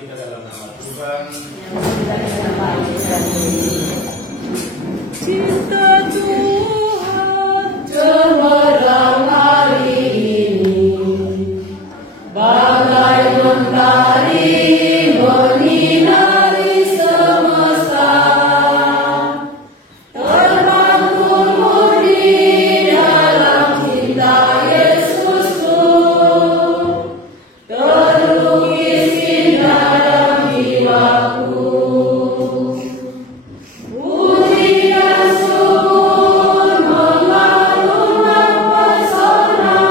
kita dalam nama Tuhan. Cinta Tuhan cemerlang hari ini, bagai mentari menyinari semesta. Termangu di dalam cinta Yesusku, terlukis indah dalam jiwaku. Pujian syukur mengagumkan pesona,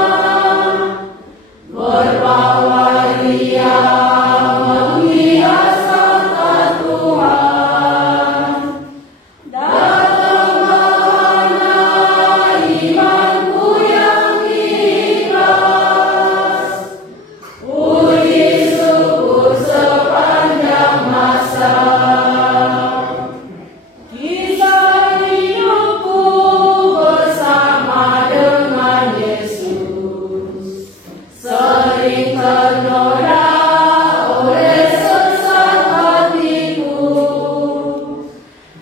berbawa riang menghias kata Tuhan. Dalam makna imanku yang ikhlas, puji syukur sepanjang masa. Kisah hidupku bersama dengan Yesus sering ternoda oleh sesat hatiku,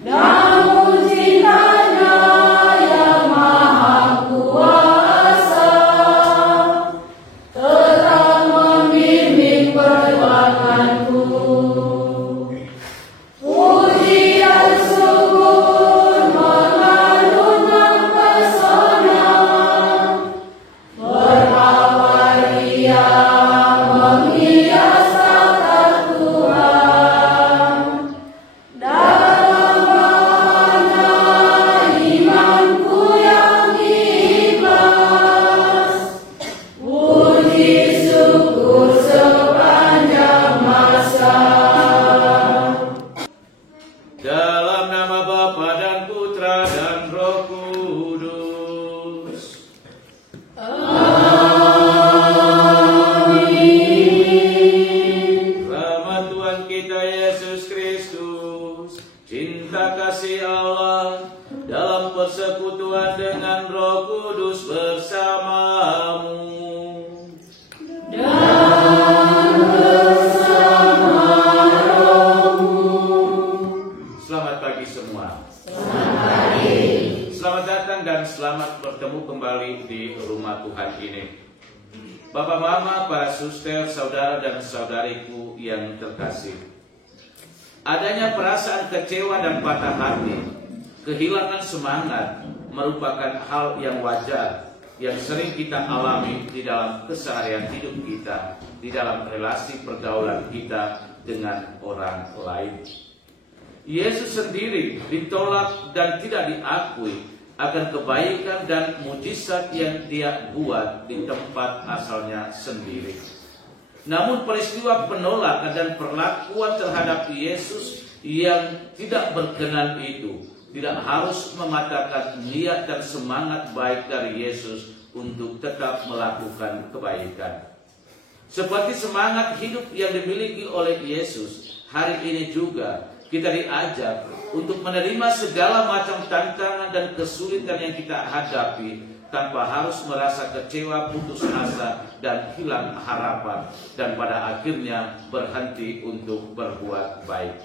namun cintanya yang maha kuasa tetap membimbing perjuanganku. Pujian syukur mengagumkan pesona, berbawa riang menghias kata Tuhan. Dalam makna imanku yang ikhlas, puji syukur sepanjang masa. Dalam nama Bapa dan Putra dan Roh Kudus. Rahmat Tuhan kita Yesus Kristus, cinta kasih Allah dalam persekutuan dengan Roh Kudus bersamamu. Selamat pagi semua. Selamat datang dan selamat bertemu kembali di rumah Tuhan ini. Bapak, Mama, para suster, saudara dan saudariku yang terkasih. Adanya perasaan kecewa dan patah hati, kehilangan semangat merupakan hal yang wajar yang sering kita alami di dalam keseharian hidup kita, di dalam relasi pergaulan kita dengan orang lain. Yesus sendiri ditolak dan tidak diakui akan kebaikan dan mujizat yang dia buat di tempat asalnya sendiri. Namun peristiwa penolakan dan perlakuan terhadap Yesus yang tidak berkenan itu tidak harus mematahkan niat dan semangat baik dari Yesus untuk tetap melakukan kebaikan. Seperti semangat hidup yang dimiliki oleh Yesus, hari ini juga kita diajak untuk menerima segala macam tantangan dan kesulitan yang kita hadapi tanpa harus merasa kecewa, putus asa, dan hilang harapan, dan pada akhirnya berhenti untuk berbuat baik.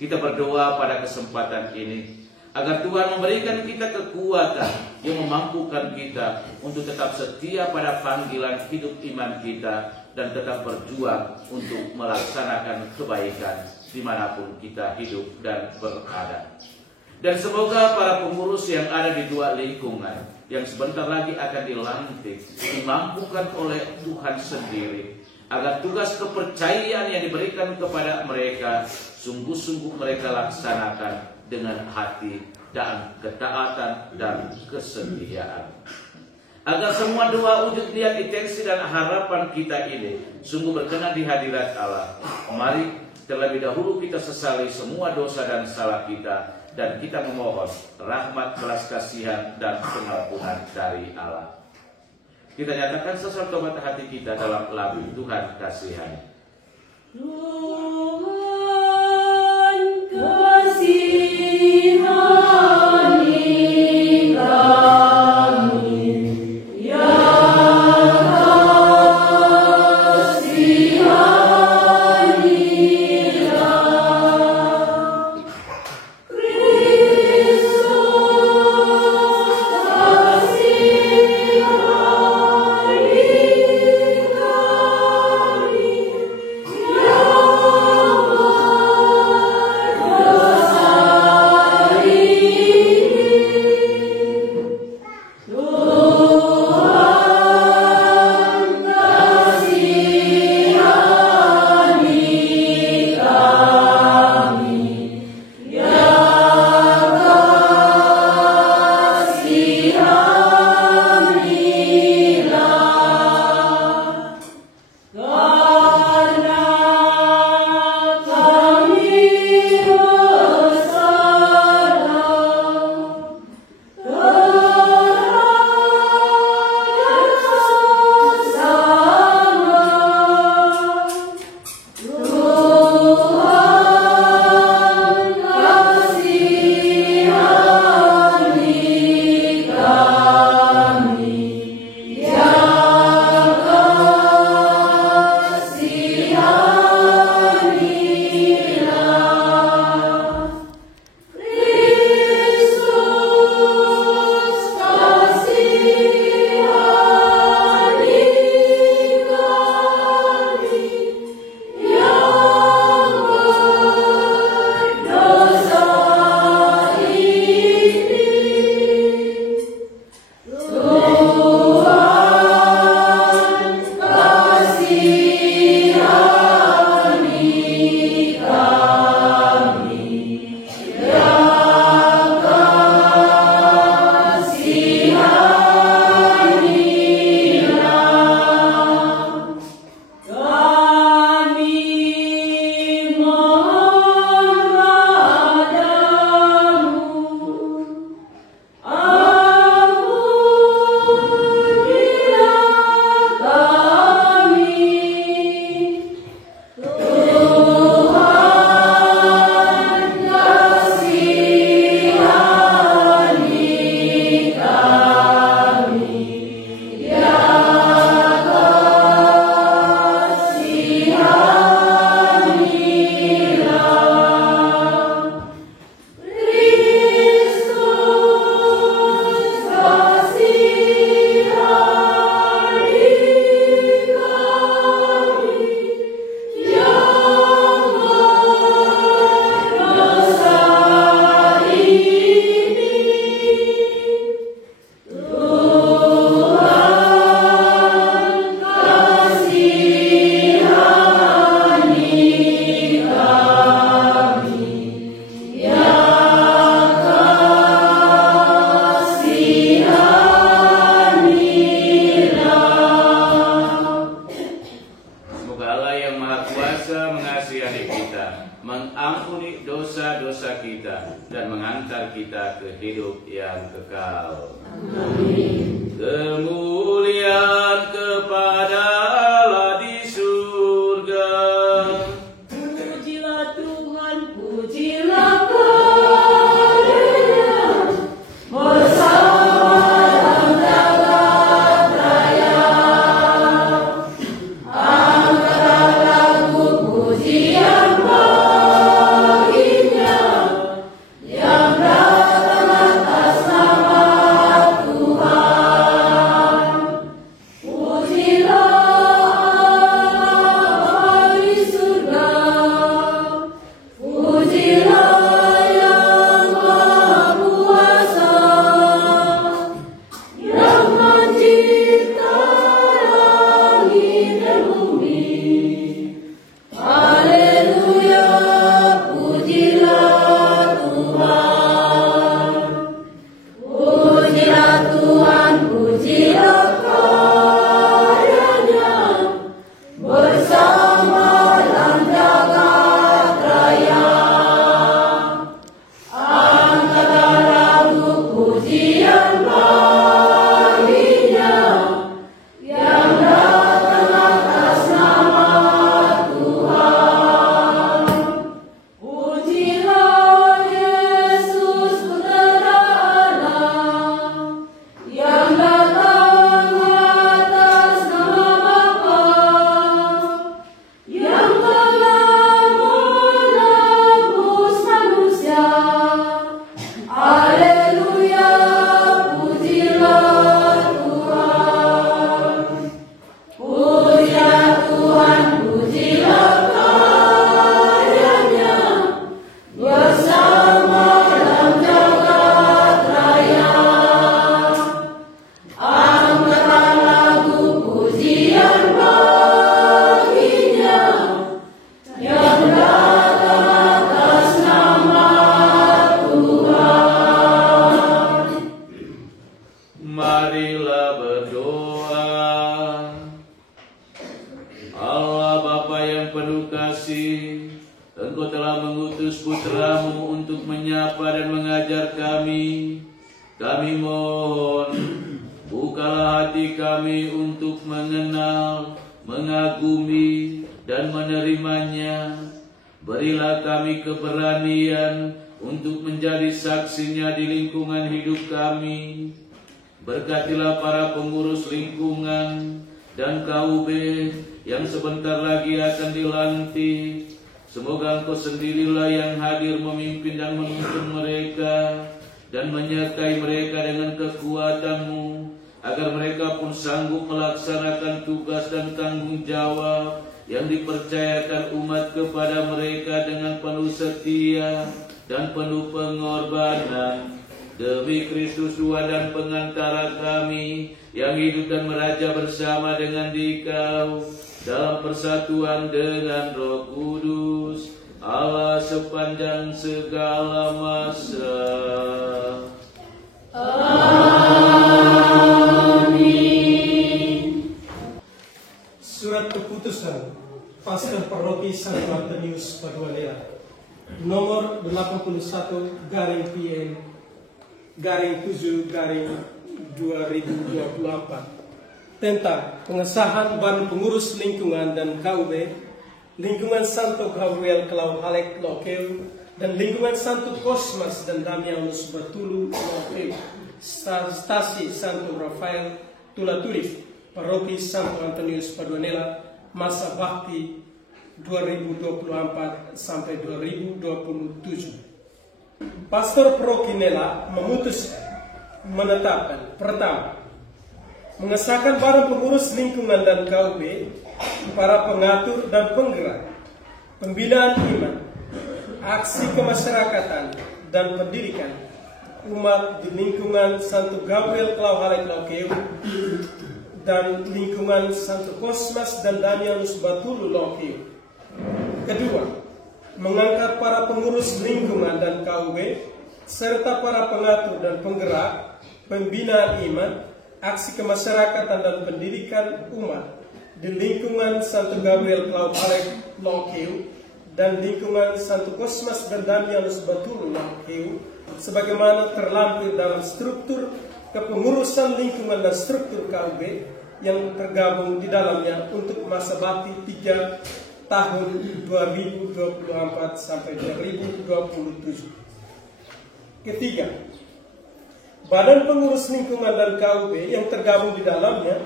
Kita berdoa pada kesempatan ini agar Tuhan memberikan kita kekuatan yang memampukan kita untuk tetap setia pada panggilan hidup iman kita dan tetap berjuang untuk melaksanakan kebaikan dimanapun kita hidup dan berada. Dan semoga para pengurus yang ada di dua lingkungan yang sebentar lagi akan dilantik dimampukan oleh Tuhan sendiri, agar tugas kepercayaan yang diberikan kepada mereka sungguh-sungguh mereka laksanakan dengan hati dan ketaatan dan kesetiaan. Agar semua doa, wujud niat, intensi dan harapan kita ini sungguh berkenan di hadirat Allah. Mari terlebih dahulu kita sesali semua dosa dan salah kita, dan kita memohon rahmat, belas kasihan dan pengampunan dari Allah. Kita nyatakan sesal tobat hati kita dalam lagu Tuhan Kasihani. Tuhan kasihani kami, ya kasihani Semoga Allah yang Maha Kuasa mengasihani kita, mengampuni dosa-dosa kita, dan mengantar kita ke hidup yang kekal. Amin. Kemuliaan kepada Allah di surga. Pujilah Tuhan, pujilah Dia bersama dalam jagat raya. Angkat lagu pujian baginya yang datang atas nama Tuhan. Pujilah Allah di surga, pujilah yang Maha Kuasa, yang mencipta langit dan bumi. Haleluya, pujilah Tuhan. Pujilah Tuhan, pujilah karyanya bersama dalam jagat raya. Angkatlah lagu pujian baginya yang datang atas nama Tuhan. Pujilah Yesus Putra Allah yang datang atas nama Bapa, yang telah menebus manusia. Haleluya, pujilah Tuhan. Pujilah Tuhan, pujilah karyanya bersama dalam jagat raya. Angkatlah lagu pujian baginya yang datang atas nama Tuhan. Marilah berdoa. Allah Bapa yang penuh kasih, Engkau telah mengutus Putramu untuk menyapa dan mengajar kami. Kami mohon, bukalah hati kami untuk mengenal, mengagumi, dan menerimanya. Berilah kami keberanian untuk menjadi saksinya di lingkungan hidup kami. Berkatilah para pengurus lingkungan dan KUB yang sebentar lagi akan dilantik. Semoga Engkau sendirilah yang hadir memimpin dan menuntun mereka dan menyertai mereka dengan kekuatan-Mu, agar mereka pun sanggup melaksanakan tugas dan tanggung jawab yang dipercayakan umat kepada mereka dengan penuh setia dan penuh pengorbanan. Demi Kristus Tuhan dan pengantara kami yang hidup dan meraja bersama dengan Dikau dalam persatuan dengan Roh Kudus, Allah sepanjang segala masa. Amin. Surat Keputusan Pastor Paroki Santo Antonius Padua nomor 81/PN/7/2024 tentang pengesahan Badan Pengurus Lingkungan dan KUB Lingkungan Santo Gabriel Klau Halek Lokeu dan Lingkungan Santo Cosmas dan Damianus Batulu Lokeu Stasi Santo Rafael Tulaturif Paroki Santo Antonius Paduanela masa bakti 2024 sampai 2027. Pastor Paroki Nela memutuskan menetapkan pertama, mengesahkan Badan Pengurus Lingkungan dan KUB, para pengatur dan penggerak, pembinaan iman, aksi kemasyarakatan dan pendidikan umat di lingkungan Santo Gabriel Klau Halek Lokeu dan lingkungan Santo Cosmas dan Damianus Batulu Lokeu. Kedua, mengangkat para pengurus lingkungan dan KUB serta para pengatur dan penggerak, pembinaan iman, aksi kemasyarakatan dan pendidikan umat di lingkungan Santo Gabriel Clau Halek Lokeu dan lingkungan Santo Cosmas dan Damianus Batulu Lokeu sebagaimana terlampir dalam struktur kepengurusan lingkungan dan struktur KUB yang tergabung di dalamnya untuk masa bakti 3 tahun 2024 sampai 2027. Ketiga, Badan Pengurus Lingkungan dan KUB yang tergabung di dalamnya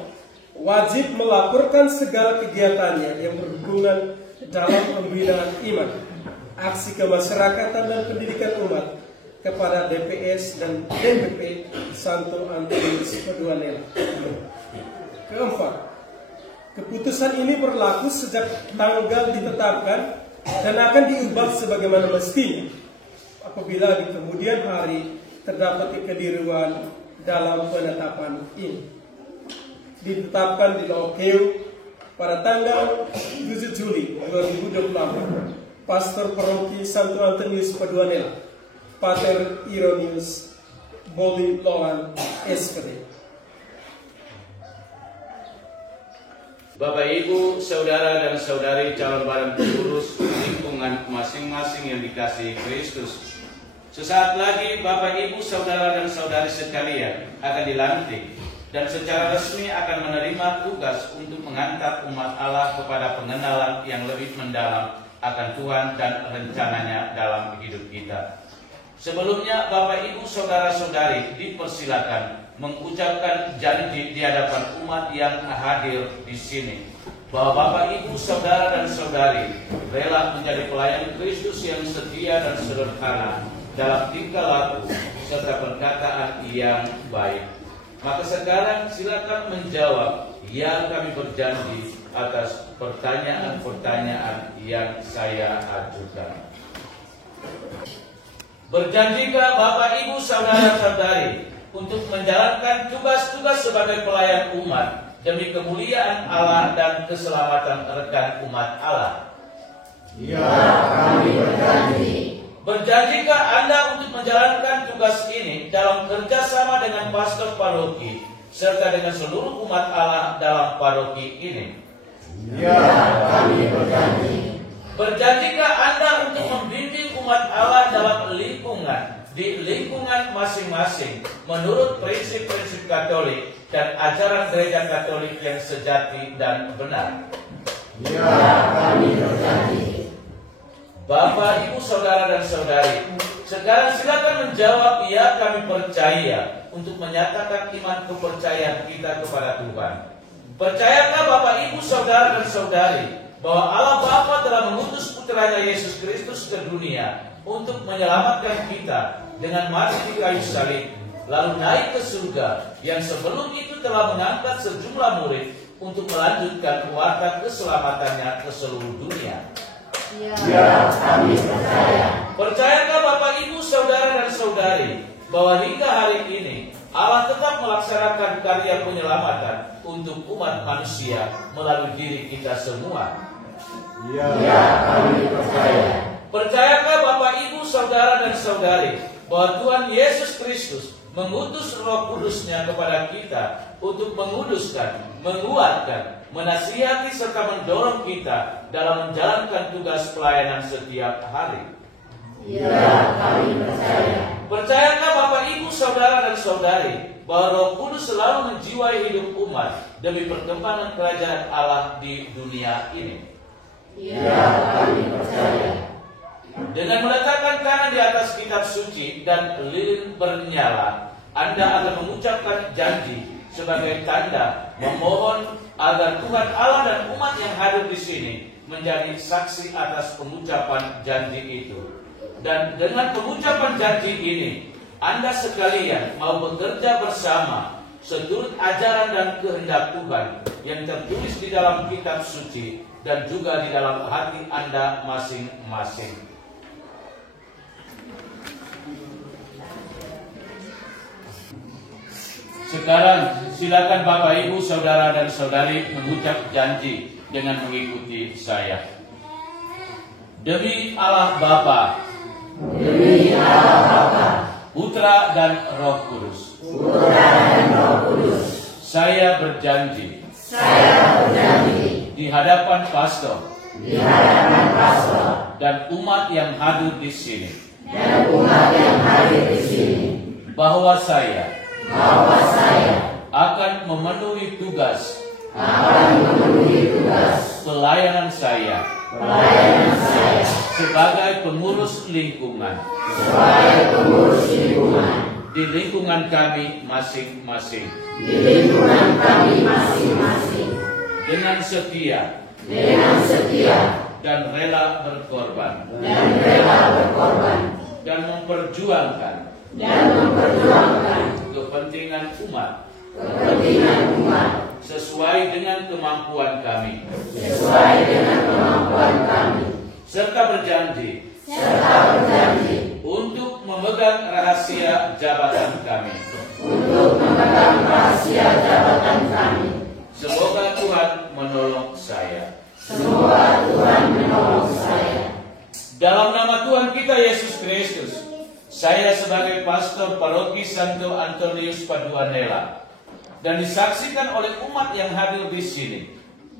wajib melaporkan segala kegiatannya yang berhubungan dalam pembinaan iman, aksi kemasyarakatan dan pendidikan umat kepada DPS dan DPP Santo Antonius Paduanela. Keempat, keputusan ini berlaku sejak tanggal ditetapkan dan akan diubah sebagaimana mestinya apabila di kemudian hari terdapat kekeliruan dalam penetapan ini. Ditetapkan di Lokeu pada tanggal 7 Juli 2024, Pastor Paroki Santo Antonius Paduanela, Pater Ironius Boli Lohan SPD. Bapak, Ibu, Saudara dan Saudari calon badan pengurus lingkungan masing-masing yang dikasihi Kristus. Sesaat lagi Bapak, Ibu, Saudara dan Saudari sekalian akan dilantik dan secara resmi akan menerima tugas untuk mengantar umat Allah kepada pengenalan yang lebih mendalam akan Tuhan dan rencananya dalam hidup kita. Sebelumnya Bapak, Ibu, Saudara-saudari dipersilakan mengucapkan janji di hadapan umat yang hadir di sini bahwa Bapak, Ibu, Saudara dan Saudari rela menjadi pelayan Kristus yang setia dan sederhana dalam tingkah laku serta perkataan yang baik. Maka sekarang silakan menjawab ya kami berjanji atas pertanyaan-pertanyaan yang saya ajukan. Berjanjikah Bapak, Ibu, Saudara-saudari untuk menjalankan tugas-tugas sebagai pelayan umat demi kemuliaan Allah dan keselamatan rekan umat Allah? Ya, kami berjanji. Berjanjikah Anda untuk menjalankan tugas ini dalam kerjasama dengan pastor paroki serta dengan seluruh umat Allah dalam paroki ini? Ya, kami berjanji. Berjanjikah Anda untuk membimbing umat Allah dalam lingkungan di lingkungan masing-masing menurut prinsip-prinsip Katolik dan ajaran Gereja Katolik yang sejati dan benar? Ya, kami berjanji. Bapak, Ibu, Saudara dan Saudari, sekarang silakan menjawab ya kami percaya untuk menyatakan iman kepercayaan kita kepada Tuhan. Percayakah Bapak, Ibu, Saudara dan Saudari bahwa Allah Bapa telah mengutus putranya Yesus Kristus ke dunia untuk menyelamatkan kita dengan mati di kayu salib, lalu naik ke surga, yang sebelum itu telah mengangkat sejumlah murid untuk melanjutkan warta keselamatannya ke seluruh dunia? Ya, kami percaya. Percayakah Bapak, Ibu, Saudara dan Saudari bahwa hingga hari ini Allah tetap melaksanakan karya penyelamatan untuk umat manusia melalui diri kita semua? Ya, kami percaya. Percayakah Bapak, Ibu, Saudara dan Saudari bahwa Tuhan Yesus Kristus mengutus Roh Kudus-Nya kepada kita untuk menguduskan, menguatkan, menasihati serta mendorong kita dalam menjalankan tugas pelayanan setiap hari? Ya, kami percaya. Percayakah Bapak, Ibu, Saudara dan Saudari bahwa Roh Kudus selalu menjiwai hidup umat demi perkembangan kerajaan Allah di dunia ini? Ya, kami percaya. Dengan meletakkan tangan di atas kitab suci dan lilin bernyala, Anda akan mengucapkan janji sebagai tanda memohon agar Tuhan Allah dan umat yang hadir di sini menjadi saksi atas pengucapan janji itu. Dan dengan pengucapan janji ini, Anda sekalian mau bekerja bersama seturut ajaran dan kehendak Tuhan yang tertulis di dalam kitab suci dan juga di dalam hati Anda masing-masing. Sekarang silakan Bapak, Ibu, Saudara dan Saudari mengucap janji dengan mengikuti saya. Demi Allah Bapa, Demi Allah Bapa, Putra dan Roh Kudus, Putra dan Roh Kudus, saya berjanji saya berjanji di hadapan pastor di hadapan pastor dan umat yang hadir di sini, dan umat yang hadir di sini, bahwa saya akan memenuhi tugas pelayanan saya sebagai pengurus lingkungan di lingkungan kami masing-masing, dengan setia dan rela berkorban dan memperjuangkan kepentingan umat sesuai dengan kemampuan kami, serta berjanji untuk memegang rahasia jabatan kami. Semoga Tuhan menolong saya. Dalam nama Tuhan kita Yesus Kristus, saya sebagai pastor paroki Santo Antonius Paduanela dan disaksikan oleh umat yang hadir di sini,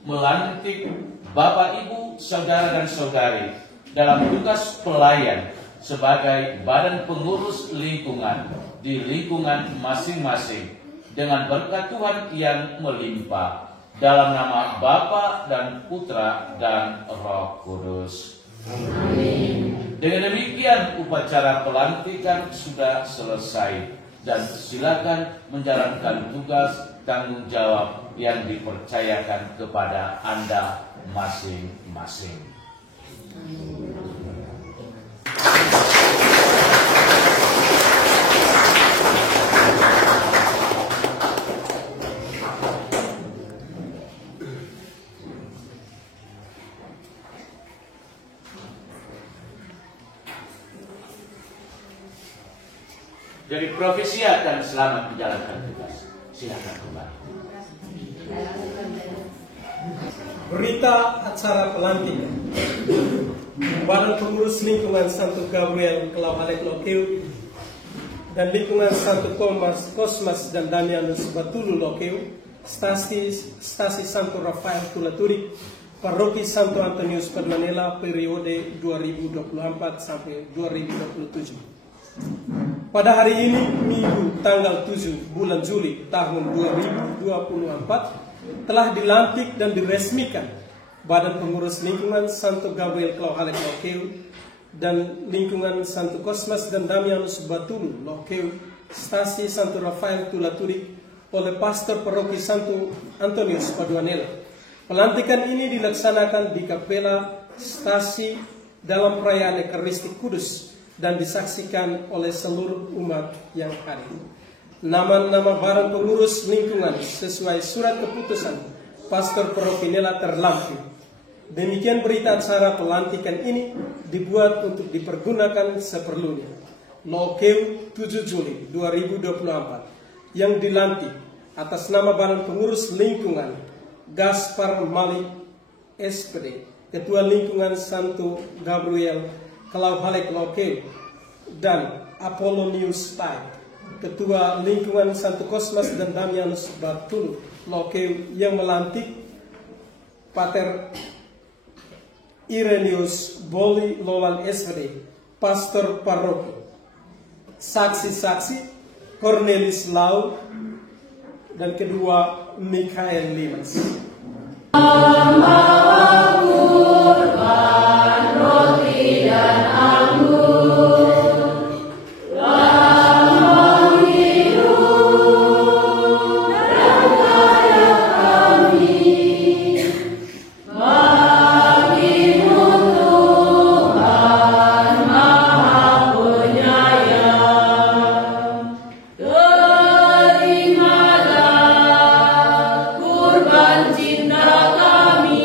melantik Bapak, Ibu, Saudara dan Saudari dalam tugas pelayan sebagai badan pengurus lingkungan di lingkungan masing-masing dengan berkat Tuhan yang melimpah, dalam nama Bapa dan Putra dan Roh Kudus. Amin. Dengan demikian upacara pelantikan sudah selesai, dan silakan menjalankan tugas tanggung jawab yang dipercayakan kepada Anda masing-masing. Jadi profesi akan selamat menjalankan tugas. Silakan kembali. Berita acara pelantikan. Badan Pengurus Lingkungan Santo Gabriel Kelau Halek Lokeu dan Lingkungan Santo Kosmas dan Damianus Batulu Lokeu, Stasi Santo Rafael Tulaturik, Paroki Santo Antonius Paduanela periode 2024 sampai 2027. Pada hari ini, Minggu tanggal 7 bulan Juli tahun 2024, telah dilantik dan diresmikan Badan Pengurus Lingkungan Santo Gabriel Kelau Halek Lokeu dan Lingkungan Santo Kosmas dan Damianus Batulu Lokeu, Stasi Santo Rafael Tulaturik oleh Pastor Paroki Santo Antonius Paduanela. Pelantikan ini dilaksanakan di Kapela Stasi dalam perayaan Ekaristik Kudus dan disaksikan oleh seluruh umat yang hadir. Nama-nama badan pengurus lingkungan sesuai surat keputusan Pastor Paroki Nela terlampir. Demikian berita acara pelantikan ini dibuat untuk dipergunakan seperlunya. Lokeu 7 Juli 2024 yang dilantik atas nama badan pengurus lingkungan Gaspar Malik SPD, Ketua Lingkungan Santo Gabriel Kelau Halek Lokeu, dan Apollonius Tai, Ketua Lingkungan Santo Kosmas dan Damianus Batulu Lokeu, yang melantik Pater Irenaeus Boli Lolan SPD, Pastor Paroki. Saksi-saksi Cornelis Lau dan kedua Mikael Limas. Cinta kami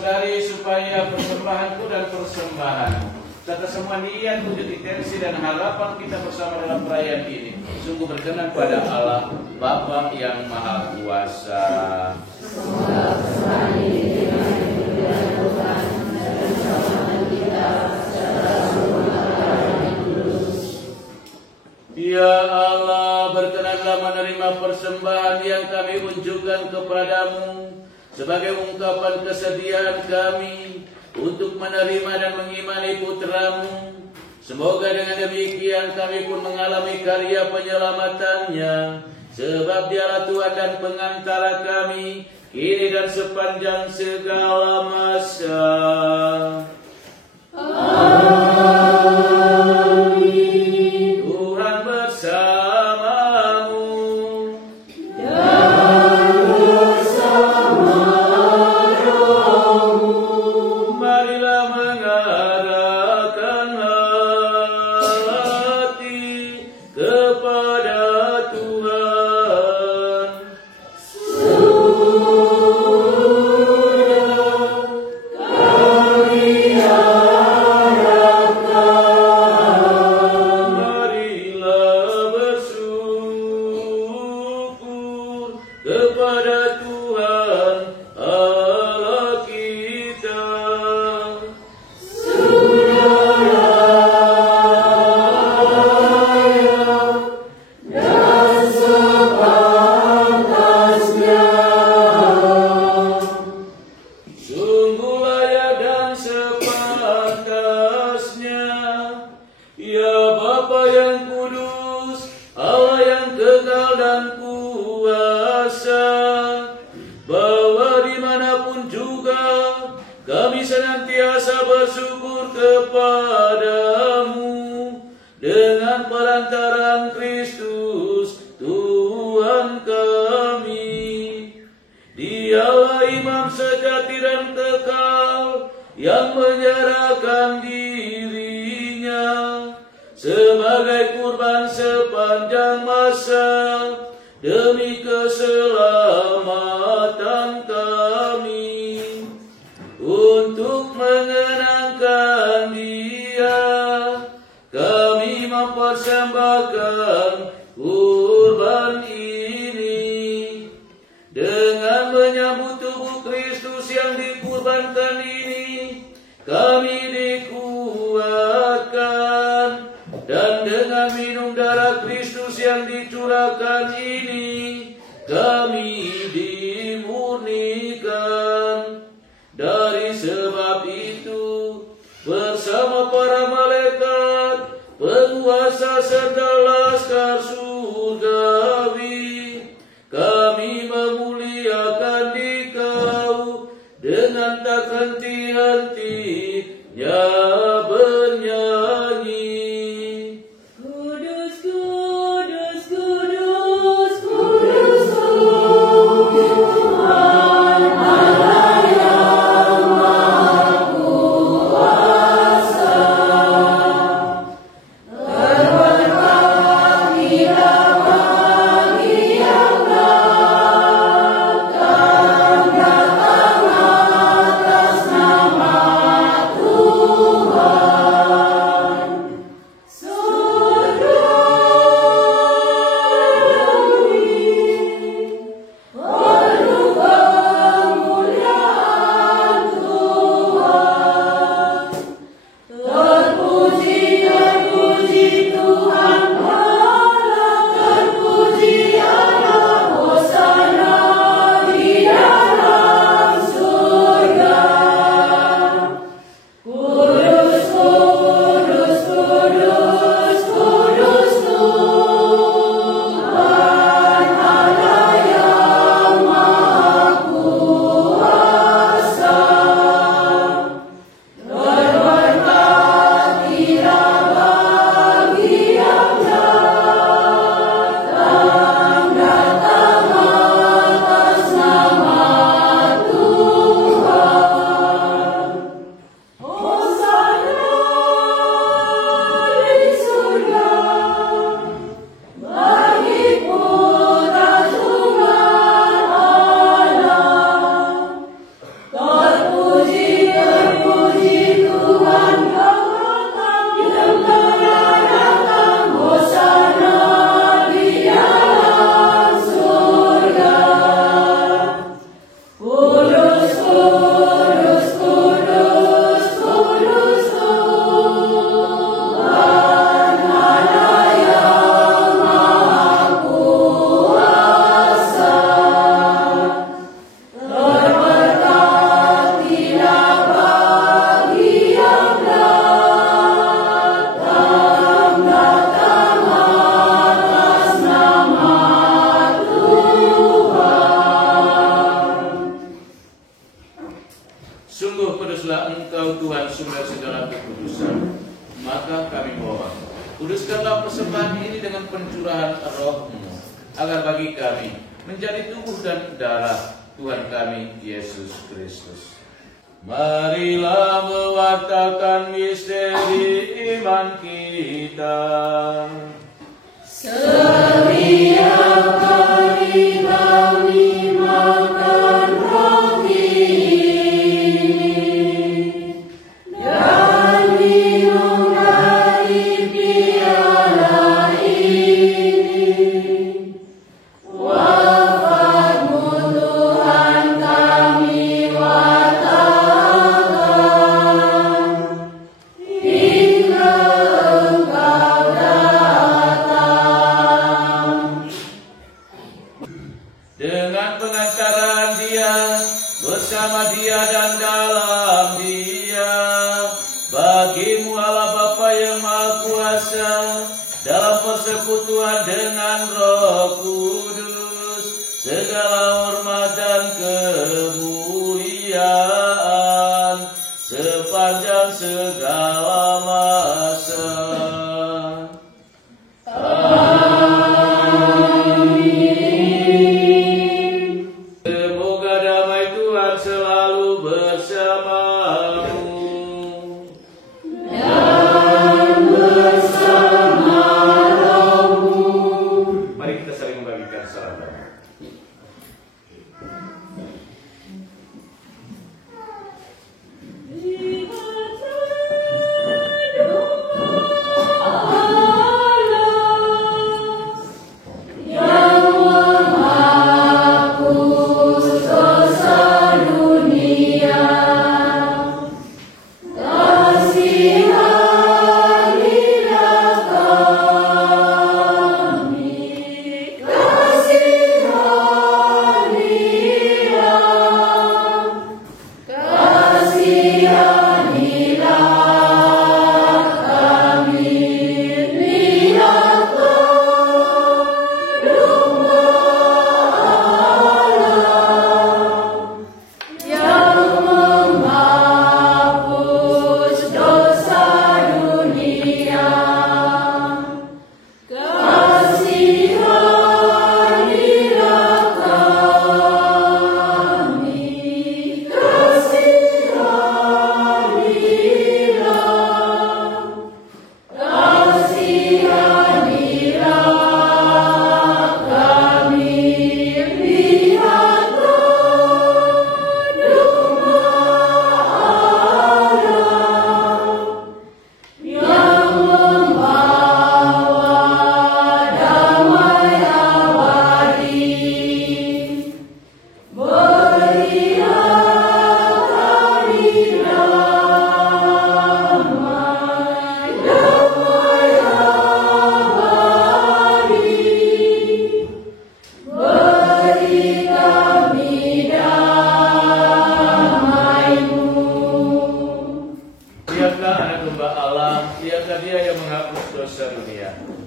saudari supaya persembahanku dan persembahanmu serta semua niat, wujud, intensi dan harapan kita bersama dalam perayaan ini sungguh berkenan pada Allah Bapa yang Maha Kuasa. Semoga persembahan ini dengan kemuliaan Tuhan dan keselamatan kita secara sempurna yang kudus. Ya Allah, berkenanlah menerima persembahan yang kami unjukkan kepadamu sebagai ungkapan kesediaan kami untuk menerima dan mengimani putra-Mu. Semoga dengan demikian kami pun mengalami karya penyelamatannya, sebab Dialah Tuhan dan pengantara kami kini dan sepanjang segala masa. Amin. Tuhan bersamamu. Dan bersama rohmu. Marilah mengarahkan hati kepada Tuhan. Marilah bersyukur kepada Tuhan Allah kita. Sungguh layak dan sepantasnya, ya Bapa yang kudus, Allah yang kekal dan kuasa, bahwa dimanapun juga kami senantiasa bersyukur kepadamu dengan perantaraan Kristus Tuhan kami. Dialah imam sejati dan kekal yang menyerahkan dirinya sebagai kurban sepanjang masa demi keselamatan kami. Untuk mengenangkan Dia, kami mempersembahkan kurban ini. Dengan menyambut tubuh Kristus yang dikurbankan ini, kami dikuatkan, dan dengan minum darah Kristus yang dicurahkan ini, kami dimurnikan. Dari sebab itu, bersama para malaikat, penguasa serta laskar surgawi, kami memuliakan Dikau dengan tak henti-hentinya bernyanyi. Kudus, kudus, kudus, kudus, Tuhan Allah yang Maha Kuasa. Terbanglah kita pagi yang datang atas nama Tuhan. kuduslah Engkau Tuhan sumber segala kekudusan. Maka kami mohon, kuduskanlah persembahan ini dengan pencurahan Roh-Mu, agar bagi kami menjadi tubuh dan darah Tuhan kami Yesus Kristus. Marilah mewartakan misteri iman kita. Setiap kali kami makan roti dan minum dari piala ini, wafat-Mu Tuhan kami wartakan hingga Engkau datang. Dengan pengantaran Dia, bersama Dia dan dalam Dia, bagi-Mu Allah Bapa yang Maha Kuasa, dalam persekutuan dengan Roh Kudus, segala hormat dan kemuliaan sepanjang segala masa. Semoga damai Tuhan selalu bersamamu. Mari kita saling membagikan salam damai.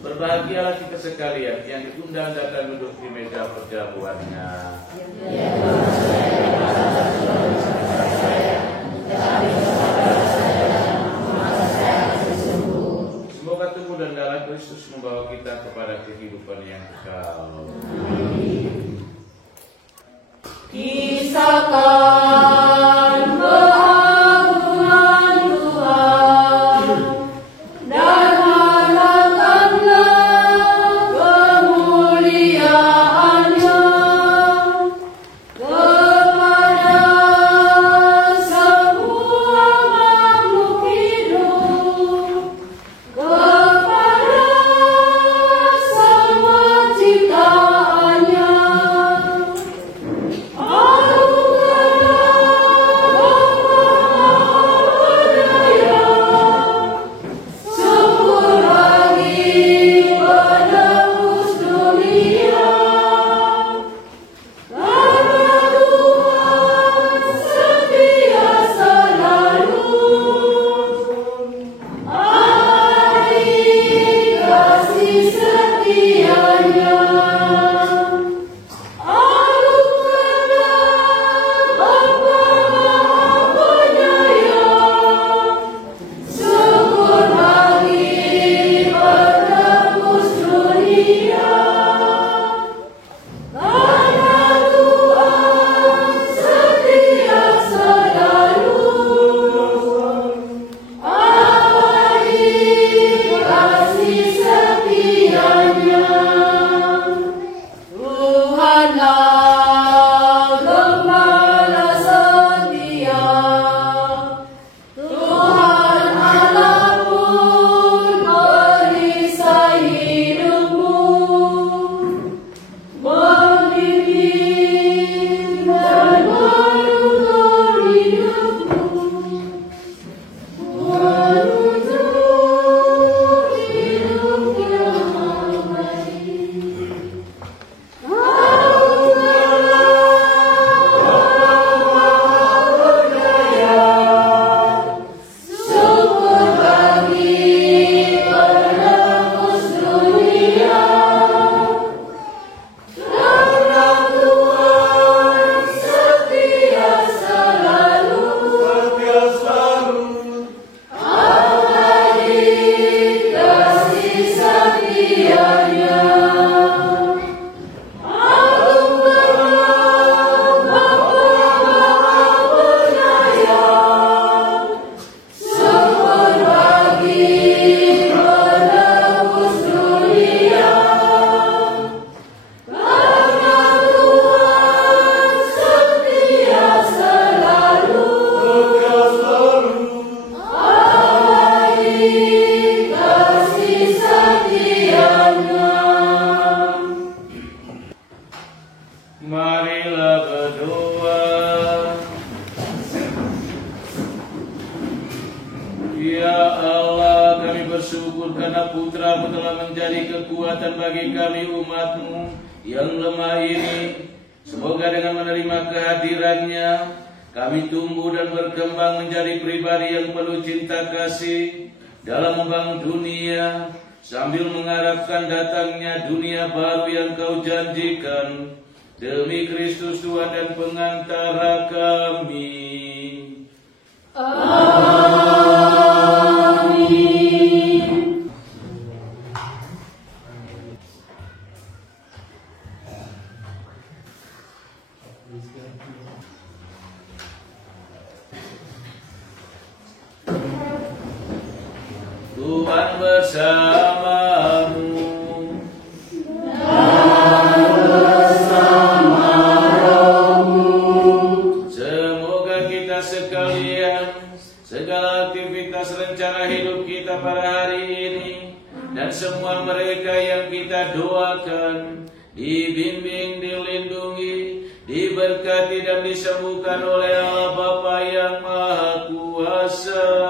Berbahagialah kita sekalian yang diundang datang duduk di meja perjamuannya. Semoga tubuh dan darah Kristus membawa kita kepada kehidupan yang kekal. Kisahkan keagungan Tuhan dan harapkanlah kemuliaan-Nya kepada semua makhluk hidup, kepada semua ciptaan bersyukur karena Putra telah menjadi kekuatan bagi kami umat-Mu yang lemah ini. Semoga dengan menerima kehadirannya, kami tumbuh dan berkembang menjadi pribadi yang penuh cinta kasih dalam membangun dunia, sambil mengharapkan datangnya dunia baru yang Kau janjikan. Demi Kristus Tuhan dan pengantara kami. Amin. Tuhan bersamamu. Semoga kita sekalian, segala aktivitas rencana hidup kita pada hari ini, dan semua mereka yang kita doakan, dibimbing, dilindungi, diberkati dan disembuhkan oleh Allah Bapa yang Maha Kuasa.